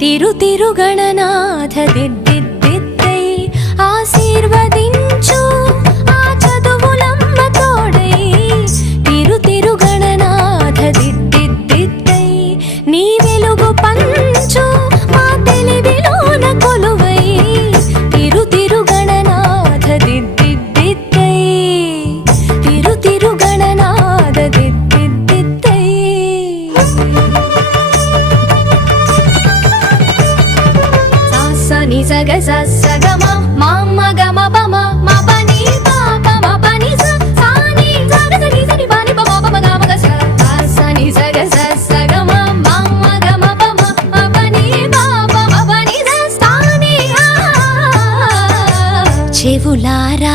తిరు తిరు గణనాథ దిద్దిద్దిద్దై ఆశీర్వదించు ఆ చదువులమ్మ తోడై తిరు తిరు గణనాథ దిద్దిద్దిద్దై నీ వెలుగు పంచు మా తెలివిలోన కొలువై తిరు తిరు గణనాథ దిద్దిద్దిద్దై తిరు తిరు గణనాథ దిద్దిద్దిద్దై ని సగ సగమ మమ గమ పమ మ పని ప మ పని స సాని సగ సని సని పని ప మ ప గమ గ స సని సగ సగమ మమ గమ పమ మ పని ప మ పని స సాని చెవులారా